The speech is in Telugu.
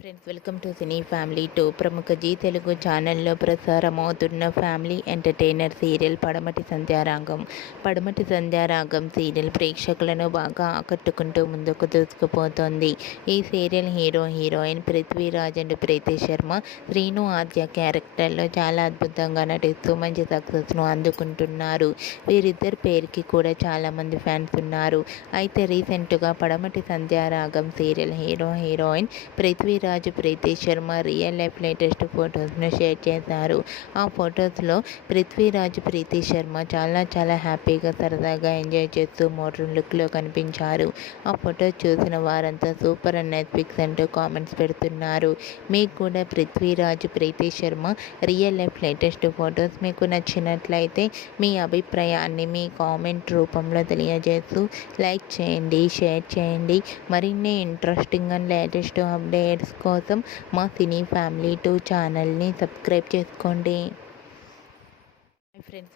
Friends, welcome to cine family two. ప్రముఖ జీ తెలుగు ఛానల్లో ప్రసారమవుతున్న ఫ్యామిలీ ఎంటర్టైనర్ సీరియల్ పడమటి సంధ్యారాగం. పడమటి సంధ్యారాగం సీరియల్ ప్రేక్షకులను బాగా ఆకట్టుకుంటూ ముందుకు దూసుకుపోతోంది. ఈ serial hero heroine Prithviraj and Preethi Sharma, Srinu Aadya క్యారెక్టర్లో చాలా అద్భుతంగా నటిస్తూ మంచి సక్సెస్ను అందుకుంటున్నారు. వీరిద్దరి పేరుకి కూడా చాలామంది ఫ్యాన్స్ ఉన్నారు. అయితే రీసెంట్గా Padamati Sandhyaragam serial hero heroine Prithviraj, Preethi Sharma real life latest ఫొటోస్ను షేర్ చేశారు. ఆ ఫొటోస్లో పృథ్వీరాజ్, ప్రీతి శర్మ చాలా హ్యాపీగా సరదాగా ఎంజాయ్ చేస్తూ మోడర్న్ లుక్లో కనిపించారు. ఆ ఫొటోస్ చూసిన వారంతా సూపర్ అండ్ నైస్ పిక్స్ అంటూ కామెంట్స్ పెడుతున్నారు. మీకు కూడా Prithviraj, Preethi Sharma real life latest photos మీకు నచ్చినట్లయితే మీ అభిప్రాయాన్ని మీ కామెంట్ రూపంలో తెలియజేస్తూ లైక్ చేయండి, షేర్ చేయండి. మరిన్ని ఇంట్రెస్టింగ్ అండ్ లేటెస్ట్ అప్డేట్స్ కోసం మా సినీ ఫ్యామిలీ 2 ఛానల్ని సబ్స్క్రైబ్ చేసుకోండి. ఫ్రెండ్స్.